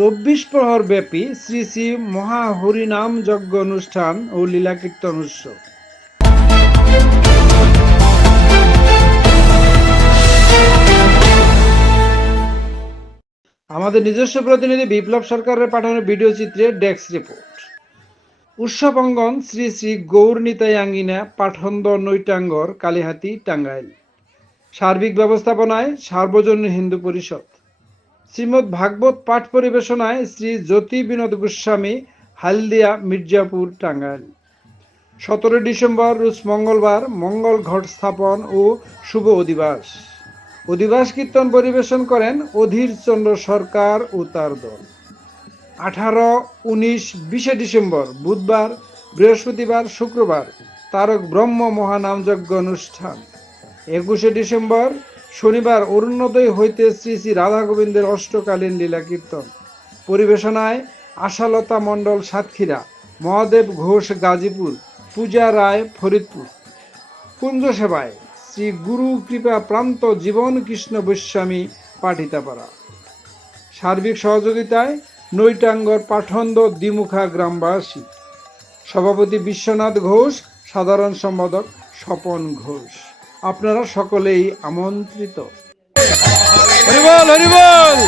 চব্বিশ প্রহর ব্যাপী শ্রী শ্রী মহা হরিনাম যজ্ঞ অনুষ্ঠান ও লীলা কীর্তন উৎসব। আমাদের নিজস্ব প্রতিনিধি বিপ্লব সরকারের পাঠানো ভিডিও চিত্রে ডেস্ক রিপোর্ট। উৎসব অঙ্গন শ্রী শ্রী গৌর নিতাই আঙ্গিনা পাঠন্দ নৈটাঙ্গর কালীহাতি টাঙ্গাইল। সার্বিক ব্যবস্থাপনায় সার্বজনীন হিন্দু পরিষদ। শ্রীমৎ ভাগবত পাঠ পরিবেশনায় শ্রী জ্যোতি বিনোদ গোস্বামী, হালদিয়া, মির্জাপুর, টাঙ্গাইল। সতেরো ডিসেম্বর রোজ মঙ্গলবার, মঙ্গল ঘট স্থাপন ও শুভ অধিবাস। অধিবাস কীর্তন পরিবেশন করেন অধীর চন্দ্র সরকার ও তার দল। আঠারো, উনিশ, বিশে ডিসেম্বর, বুধবার, বৃহস্পতিবার, শুক্রবার, তারক ব্রহ্ম মহানামযজ্ঞ অনুষ্ঠান। একুশে ডিসেম্বর শনিবার অরুণোদয় হইতে শ্রী শ্রী রাধা গোবিন্দের অষ্টকালীন লীলা কীর্তন। পরিবেশনায় আশালতা মণ্ডল সাতক্ষীরা, মহাদেব ঘোষ গাজীপুর, পূজা রায় ফরিদপুর। কুঞ্জ সেবায় শ্রী গুরু কৃপা প্রান্ত জীবন কৃষ্ণ গোস্বামী পাঠিতাপাড়া সার্বিক সহযোগিতায় নৈটাঙ্গর পাঠন্দ দ্বিমুখা গ্রামবাসী। সভাপতি বিশ্বনাথ ঘোষ, সাধারণ সম্পাদক স্বপন ঘোষ। আপনারা সকলেই আমন্ত্রিত হরিবল হরিবল